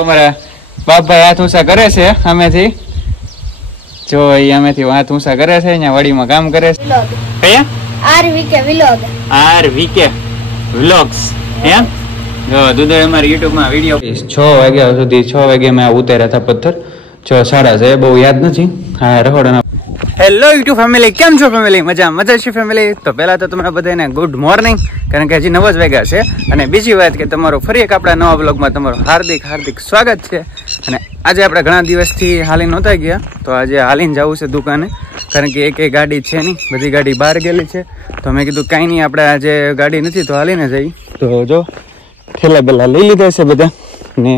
અમારા બાપભાઈ હાથ ઊંચા કરે છે સામેથી જો અહીંયાથી હાથ ઊંચા કરે છે અહીંયા વાડીમાં કામ કરે છે કયા RVK વ્લોગ્સ એમ જો દુધે અમારી યુટ્યુબમાં વિડીયો 6 વાગ્યા સુધી 6 વાગે મેં ઉતાર્યા હતા પથ્થર 6:30 છે બહુ યાદ નથી હા રખોડાના હેલો યુટ્યુબ ફેમિલી કેમ છો ફેમિલી મજા છે ફેમિલી તો પહેલા તો તમને બધાને ગુડ મોર્નિંગ કારણ કે હજી 9 જ વાગ્યા છે અને બીજી વાત કે તમારો ફરી એક આપણા નવા બ્લોગમાં તમારું હાર્દિક સ્વાગત છે અને આજે આપણે ઘણા દિવસથી હાલીને નહોતા ગયા તો આજે હાલીને જવું છે દુકાને કારણ કે એક ગાડી છે નહીં બધી ગાડી બહાર ગયેલી છે તો મેં કીધું કાંઈ નહીં આપણે આજે ગાડી નથી તો હાલીને જઈ તો જો થેલા બેલા લઈ લીધા છે બધા ને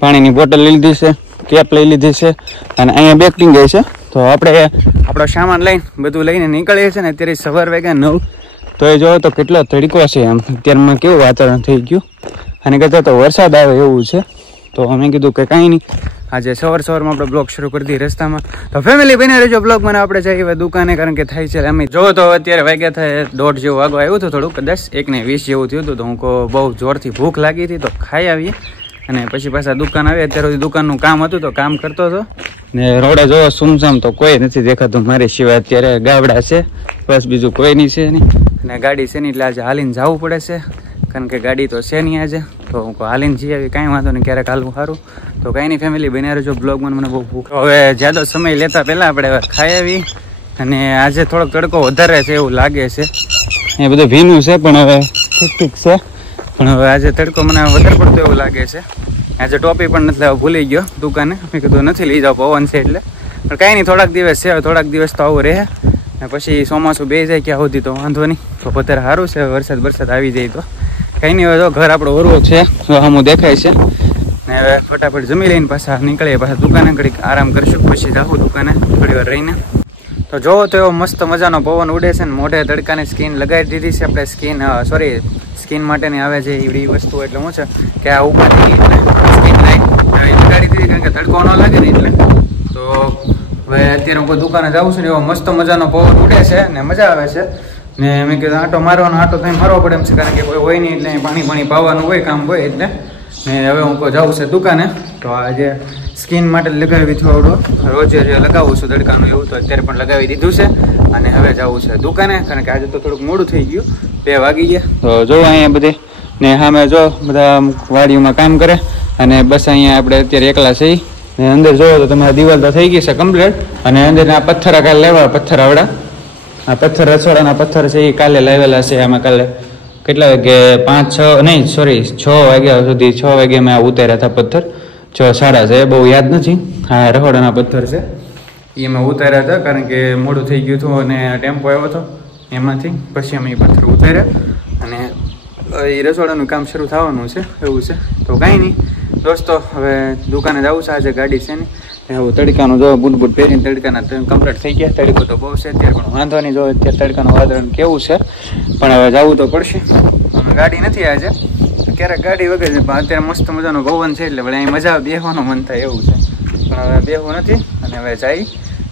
પાણીની બોટલ લઈ લીધી છે કેપ લઈ લીધી છે અને અહીંયા બેકટિંગ ગઈ છે તો આપણે આપણો સામાન લઈને બધું લઈને નીકળીએ છીએ ને અત્યારે સવાર વાગ્યા 9 તો એ જોવો તો કેટલો તડકો છે આમ અત્યારમાં કેવું વાતાવરણ થઈ ગયું અને કહેતા તો વરસાદ આવે એવું છે તો અમે કીધું કે કાંઈ નહીં આજે સવારમાં આપણે બ્લોગ શરૂ કરી દઈએ રસ્તામાં તો ફેમિલી બને રહેજો બ્લોગ મને આપણે જઈએ દુકાને કારણ કે થાય છે અમે જોવો તો અત્યારે વાગ્યા થાય 1:30 જેવું વાગવા આવ્યું હતું થોડુંક કદાચ 1:20 જેવું થયું હતું તો હું બહુ જોરથી ભૂખ લાગી હતી તો ખાઈ આવીએ અને પછી પાછા દુકાન આવી અત્યારે સુધી દુકાનનું કામ હતું તો કામ કરતો હતો ને રોડે જોવો સુમસામ તો કોઈ નથી દેખાતું મારી સિવાય અત્યારે ગાવડા છે બસ બીજું કોઈ નહીં છે નહીં અને ગાડી છે નહીં એટલે આજે હાલીને જવું પડે છે કારણ કે ગાડી તો છે નહીં આજે તો હું હાલીને જઈ આવી કાંઈ વાંધો નહીં ક્યારેક હાલવું સારું તો કાંઈ નહીં ફેમિલી બન્યા રહેજો બ્લોગમાં મને બહુ ભૂખ હવે જ્યાદો સમય લેતા પહેલાં આપણે હવે ખાઈ આવી અને આજે થોડોક તડકો વધારે છે એવું લાગે છે એ બધું ભીનું છે પણ હવે ઠીક છે પણ હવે આજે તડકો મને વધારે પડતો એવું લાગે છે આજે ટોપી પણ નથી લેવા ભૂલી ગયો દુકાને મેં કીધું નથી લઈ જાવ પવન છે એટલે પણ કાંઈ નહીં થોડાક દિવસ છે થોડાક દિવસ તો આવું રહે ને પછી ચોમાસું બે જાય ક્યાં સુધી તો વાંધો નહીં તો વધારે સારું છે વરસાદ આવી જાય તો કંઈ નહીં હવે તો ઘર આપણો ઓરવો છે હમું દેખાય છે ને હવે ફટાફટ જમી લઈને પાછા નીકળીએ પાછા દુકાને ઘડીક આરામ કરીશું પછી જાઉં દુકાને થોડી વાર રહીને તો જોવો તો એવો મસ્ત મજાનો પવન ઉડે છે ને મોઢે તડકાની સ્કીન લગાવી દીધી છે આપણે સ્કીન માટેની આવે છે એવી વસ્તુ એટલે શું છે કે આ ઉપરથી સ્કીન લાઈન લગાડી દીધી કારણ કે તડકો ન લાગે ને એટલે તો હવે અત્યારે હું દુકાને જાઉં છું ને એવો મસ્ત મજાનો પવન ઉડે છે ને મજા આવે છે ને મેં કીધું આટો થઈ મારવો પડે એમ છે કારણ કે કોઈ હોય નહીં એટલે પાણી પાવાનું હોય કામ હોય એટલે ને હવે હું જાઉં છે દુકાને તો આજે સ્કીન માટે લગાવી થોડું રોજે લગાવું છું તડકાનું એવું તો અત્યારે પણ લગાવી દીધું છે અને હવે જવું છે દુકાને કારણ કે આજે તો થોડુંક મોડું થઈ ગયું 2 વાગી ગયા તો જો અહીંયા બધે ને સામે જો બધા વાડીઓમાં કામ કરે અને બસ અહીંયા આપણે અત્યારે એકલા છીએ ને અંદર જોવો તો તમારી દિવાલ તો થઈ ગઈ છે કમ્પ્લીટ અને અંદરના પથ્થર કાલે લેવા પથ્થર આવડા આ પથ્થર રસોડાના પથ્થર છે એ કાલે લાવેલા છે આમાં કાલે કેટલા વાગે 6 વાગ્યા સુધી 6 વાગે મેં ઉતાર્યા હતા પથ્થર 6:30 છે બહુ યાદ નથી હા રખોડાના પથ્થર છે એ અમે ઉતાર્યા હતા કારણ કે મોડું થઈ ગયું હતું અને ટેમ્પો આવ્યો હતો એમાંથી પછી અમે એ પથ્થર ઉતાર્યા અને એ રસોડાનું કામ શરૂ થવાનું છે એવું છે તો કાંઈ નહીં દોસ્તો હવે દુકાને જવું છે આજે ગાડી છે ને હવે તડકાનું જો બૂટ પહેરીને તડકાના કમ્પ્લીટ થઈ ગયા તડકો તો બહુ છે અત્યારે પણ વાંધો નહીં જો અત્યારે તડકાનું વાતાવરણ કેવું છે પણ હવે જવું તો પડશે અમે ગાડી નથી આજે ક્યારેક ગાડી વગર છે પણ અત્યારે મસ્ત મજાનો પવન છે એટલે અહીં મજા બેસવાનું મન થાય એવું છે પણ હવે બેસવું નથી અને હવે જઈ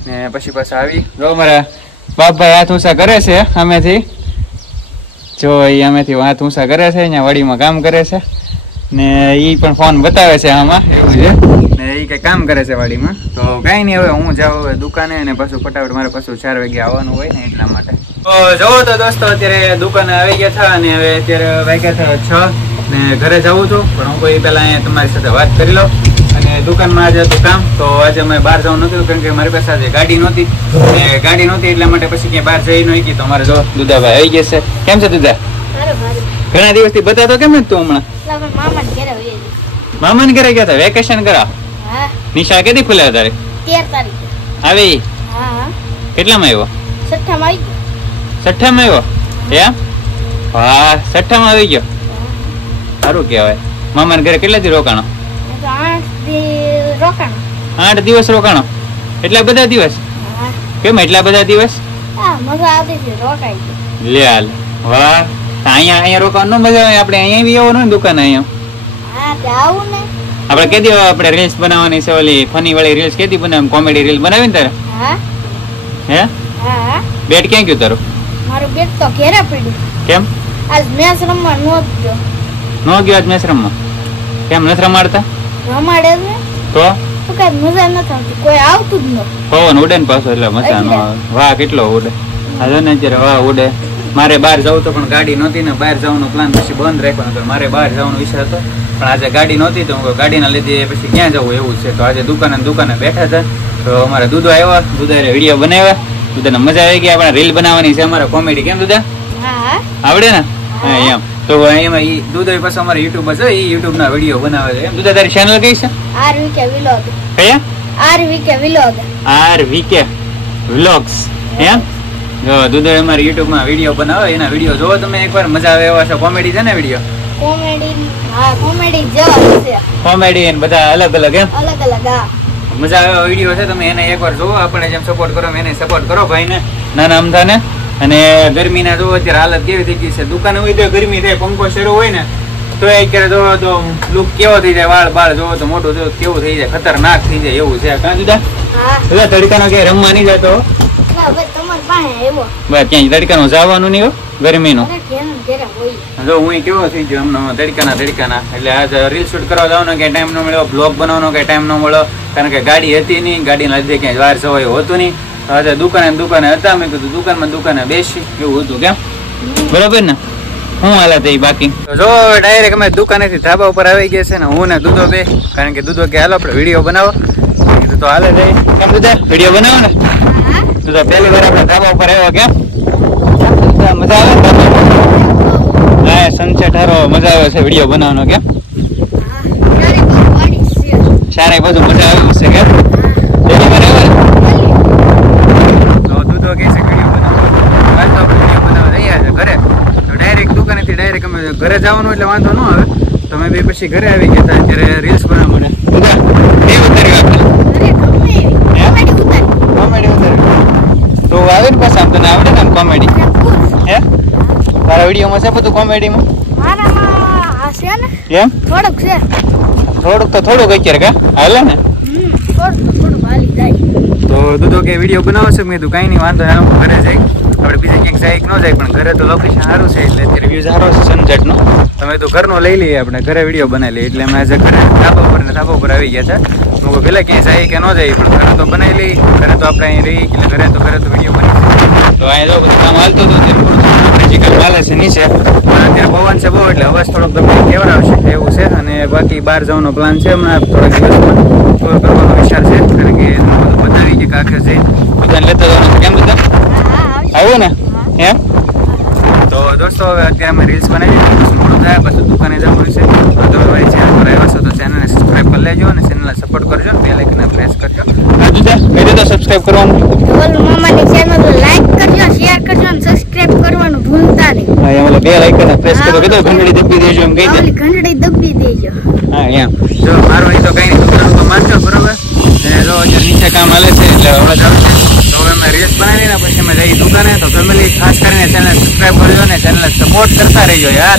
ને પછી પાછા આવી જો અમારા બાપભાઈ હાથ ઊંચા કરે છે સામેથી જો અહીંયાથી હાથ ઊંચા કરે છે અહીંયા વાડીમાં કામ કરે છે ને એ પણ ફોન બતાવે છે આમાં એવું છે ને એ કંઈ કામ કરે છે વાડીમાં તો કાંઈ નહીં હવે હું જાઉં હવે દુકાને અને પાછું ફટાફટ મારે પાછું 4 વાગે આવવાનું હોય ને એટલા માટે તો જવો તો દોસ્તો અત્યારે દુકાને આવી ગયા હતા અને હવે અત્યારે વાગ્યા હતા 6 ને ઘરે જવું છું પણ હું કોઈ પહેલાં અહીંયા તમારી સાથે વાત કરી લઉં અને દુકાનમાં આજે હતું કામ તો આજે અમે બહાર જવું નહોતું કારણ કે મારી પાસે આજે ગાડી નહોતી એટલા માટે પછી ક્યાંય બહાર જઈ નહીં તો અમારે જો દુધાભાઈ આવી ગયા છે કેમ છે દુધા ઘણા દિવસથી બતાતો કેમ તું હમણાં મામાને ઘરે ગયા હતા વેકેશન કરાવ નિશા કેદી ખુલ્યા તારે 13 તારીખે આવી કેટલામાં આવ્યો 6ઠામાં આવ્યો એમ હા 6ઠામાં આવી ગયો સારું કહેવાય મામાને ઘરે કેટલા દી રોકાણો 8 દિવસ રોકાણો એટલા બધા દિવસ કેમ એટલા બધા દિવસ લે હાલ વાહ અહીંયા રોકાવાનું મજા આવે આપણે અહીંયા બી આવવાનું ને દુકાન અહીંયા આપણે કેદી આપણે રીલ્સ બનાવવાની છે ઓલી ફની વાળી રીલ્સ કેદી બનાવી કોમેડી રીલ બનાવી ને તારે હે બેટ ક્યાં ગયું તારું મારું બેટ તો ઘેરે પડ્યું કેમ આજ મેચ રમવા નો ગયો આજ મેચ રમવા કેમ નથી રમાડતા રમાડે ને તો કઈ મજા નથી આવતી, કોઈ આવતું જ નથી. પવન ઉડે ને પાછો એટલે મજા ન આવે. વાહ કેટલો ઉડે આ જો ને અત્યારે વાહ ઉડે. મારે બહાર જવું તો પણ ગાડી નહોતી ને, બહાર જવાનો પ્લાન પછી બંધ રાખ્યો હતો. મારે બહાર જવાનો વિચાર હતો પણ આજે ગાડી નહોતી તો ગાડીના લીધે પછી ક્યાં જવું એવું છે. તો આજે દુકાને બેઠા હતા તો અમારે દૂધો આવ્યા, દૂધા વિડીયો બનાવ્યા. દૂધાને મજા આવી ગઈ. આપણે રીલ બનાવવાની છે અમારે કોમેડી. કેમ દૂધા આવડે ને? હા એમ. તો એમાં ઈ દૂધો પાછો અમારે યુટ્યુબ છે, ઈ યુટ્યુબ ના વિડીયો બનાવે છે. દૂધા તારી ચેનલ કઈ છે? RVK Vlog. કયા? RVK Vlog. RVK Vlogs. એમ જો દૂધો અમારે યુટ્યુબ માં વિડીયો બનાવે, એના વિડીયો જોવો તમે એકવાર. મજા આવે એવા છે. કોમેડી છે ને વિડીયો? કોમેડી. હા કોમેડી જેવા છે. કોમેડી ને બધા અલગ અલગ એમ અલગ અલગ. હા મજા આવે એવા વિડીયો છે. તમે એને એકવાર જોવો. આપણે જેમ સપોર્ટ કરો એને સપોર્ટ કરો ભાઈ ને, નાના અમથા ને. અને ગરમી ના જોવો અત્યારે હાલત કેવી થઈ ગઈ છે. દુકાને હોય તો ગરમી થાય, પંખો શરૂ હોય ને તો અત્યારે જોવો તો લુક કેવો થઈ જાય. વાળ બાળ જોવો તો મોટું જોવો કેવું થઈ જાય, ખતરનાક થઈ જાય એવું છે. કાં જુદા જુદા તડકાનો ક્યાંય રમવા નહીં જતો? બસ ક્યાંય તડકાનું જવાનું નહીં ગરમીનું. જો હું કેવો થઈ ગયો એમનો તડકાના. એટલે આજે રીલ શૂટ કરવા જવાનો કઈ ટાઈમ ન મળ્યો, બ્લોગ બનાવવાનો કઈ ટાઈમ ન મળ્યો, કારણ કે ગાડી હતી નહીં. ગાડીના લીધે ક્યાંય વાર સવાય હોતું નહીં. આજે દુકાને હતા. મેં કીધું દુકાને બેસી એવું હતું. કેમ બરાબર ને? હું હાલત એ બાકી જો ડાયરેક્ટ અમે દુકાનેથી ધાબા ઉપર આવી ગયા છે ને, હું ને દૂધો બે. કારણ કે દૂધો કે હાલો આપણે વિડીયો બનાવો. કીધું તો હાલે જાય. કેમ દૂધા વિડીયો બનાવો ને? દૂધા પહેલી વાર આપણે ધાબા ઉપર આવ્યો. કેમ મજા આવે? હા સનસેટ હારો મજા આવે છે વિડીયો બનાવવાનો. કેમ સારી બધું મજા આવે છે? કેમ પહેલી વાર આવ્યો તો દૂધો કે છે વિડીયો બનાવવા રહ્યા છે ઘરે. તો ડાયરેક્ટ દુકાનેથી ડાયરેક્ટ અમે ઘરે જવાનું એટલે વાંધો ન આવે. તો અમે બે પછી ઘરે આવી ગયા હતા. ત્યારે રીલ્સ બનાવવા મને કોમેડી ઉતાર્યું તો આવે ને પાછા. આમ તને આવડે ને આમ કોમેડી? હે તારા વિડીયોમાં છે બધું કોમેડીમાં? એમ થોડુંક તો થોડુંક અત્યારે કા હાલે ને? તો દૂધો કે વિડીયો બનાવો છે. મેં કીધું કઈ નહીં વાંધો નહીં, ઘરે જઈ આપણે બીજે ક્યાંક જાય ન જાય પણ ઘરે તો લોકેશન સારું છે એટલે અત્યારે વ્યૂ સારો છે સનસેટ નો. તમે તો ઘરનો લઈ લઈએ, આપણે ઘરે વિડીયો બનાવી લઈએ. એટલે અમે આજે ઘરે ધાબા ઉપર આવી ગયા છે. હું પેલા ક્યાંય જાય કે ન જાય પણ ઘરે તો બનાવી લઈ. ઘરે તો આપણે અહીં રહી એટલે ઘરે તો વિડીયો બની. તો અહીંયા જો બધું કામ હાલતું હતું થોડું ચાલે છે નીચે. અત્યારે પવન છે બહુ એટલે અવાજ થોડોક તમને કેવડાવશે એવું છે. અને બાકી બહાર જવાનો પ્લાન છે હમણાં થોડાક દિવસમાં. ટૂર કરવાનો વિચાર છે કારણ કે બધું બતાવી કે આખરે જઈ બધાને લેતા જવાનું. કેમ બધા આવ્યું ને? એમ તો દોસ્તો હવે અત્યારે અમે રીલ્સ બનાવી મોડું થાય પછી દુકાને જવાનું છે. તો મારી ચેનલ પર આવ્યા છો તો ચેનલને સબસ્ક્રાઈબ કરી લેજો અને ચેનલને સપોર્ટ કરજો. બેલ આઇકનને પ્રેસ કરજો. કહી દો સબસ્ક્રાઈબ કરવાનું. મામાની ચેનલ લાઈક કરજો, શેર કરજો અને સબસ્ક્રાઇબ કરવાનું ભૂલતા નહીં. હા એમ બેલ આઇકન પ્રેસ કરો. કીધું ઘંટડી દબી દેજો એમ કહી દે. ઘંટડી દબી દેજો. હા એમ જો મારું એ તો કઈ નહીં દુકાન તો મારજો બરોબર. અને જો અત્યારે નીચે કામ હાલે છે એટલે અવાજ આવશે. તો હવે અમે રીલ્સ બનાવીને પછી અમે જઈએ દુકાને. તો ફેમિલી ખાસ કરીને ચેનલ સબસ્ક્રાઈબ કરજો અને ચેનલ સપોર્ટ કરતા રહેજો યાર.